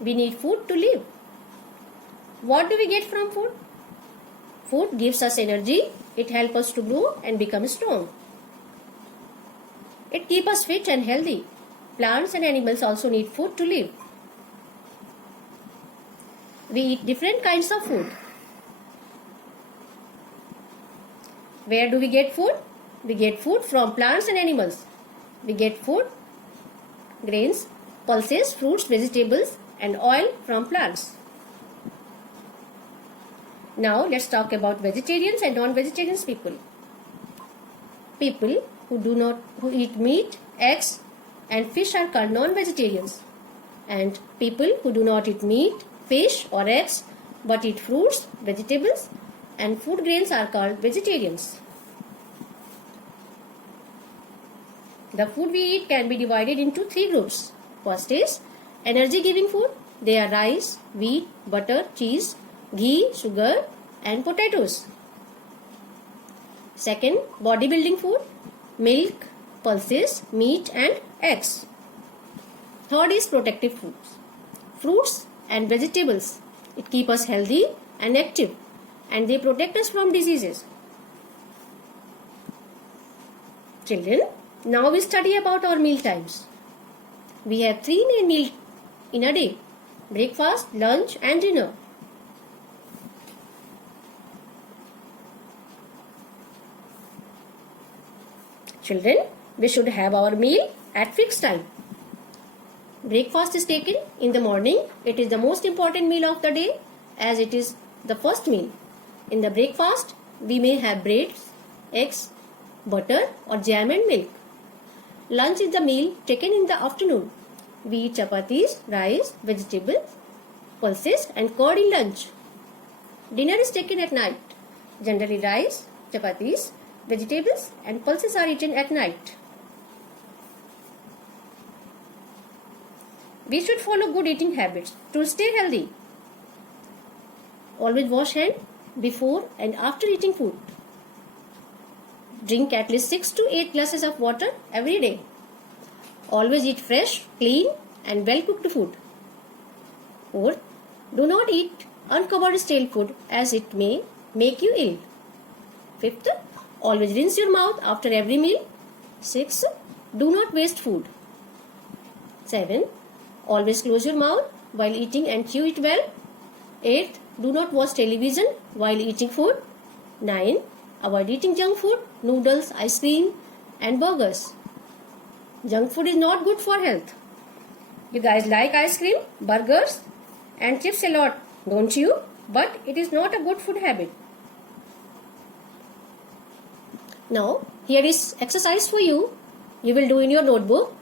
We need food to live. What do we get from food? Food gives us energy. It helps us to grow and become strong. It keeps us fit and healthy. Plants and animals also need food to live. We eat different kinds of food. Where do we get food? We get food from plants and animals. We get food, grains, pulses, fruits, vegetables, and oil from plants. Now let's talk about vegetarians and non-vegetarian people. People who eat meat, eggs, and fish are called non-vegetarians. And people who do not eat meat, fish, or eggs but eat fruits, vegetables, and food grains are called vegetarians. The food we eat can be divided into 3 groups. First is energy giving food. They are rice, wheat, butter, cheese, ghee, sugar, and potatoes. Second, bodybuilding food. Milk, pulses, meat, and eggs. Third is protective foods. Fruits and vegetables. It keeps us healthy and active, and they protect us from diseases. Children, now we study about our meal times. We have 3 main meals in a day: breakfast, lunch, and dinner. Children, we should have our meal at fixed time. Breakfast is taken in the morning. It is the most important meal of the day as it is the first meal. In the breakfast, we may have bread, eggs, butter, or jam and milk. Lunch is the meal taken in the afternoon. We eat chapatis, rice, vegetables, pulses, and curd in lunch. Dinner is taken at night. Generally rice, chapatis, vegetables, and pulses are eaten at night. We should follow good eating habits to stay healthy. Always wash hands before and after eating food. Drink at least 6 to 8 glasses of water every day. Always eat fresh, clean, and well cooked food. Fourth, do not eat uncovered stale food as it may make you ill. Fifth, always rinse your mouth after every meal. 6. Do not waste food. 7. Always close your mouth while eating and chew it well. 8. Do not watch television while eating food. 9. Avoid eating junk food, noodles, ice cream, and burgers. Junk food is not good for health. You guys like ice cream, burgers, and chips a lot, don't you? But it is not a good food habit. Now, here is exercise for you. You will do in your notebook.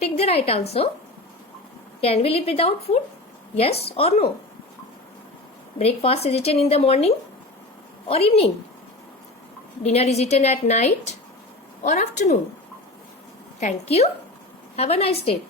Pick the right answer. Can we live without food? Yes or no? Breakfast is eaten in the morning or evening? Dinner is eaten at night or afternoon? Thank you. Have a nice day.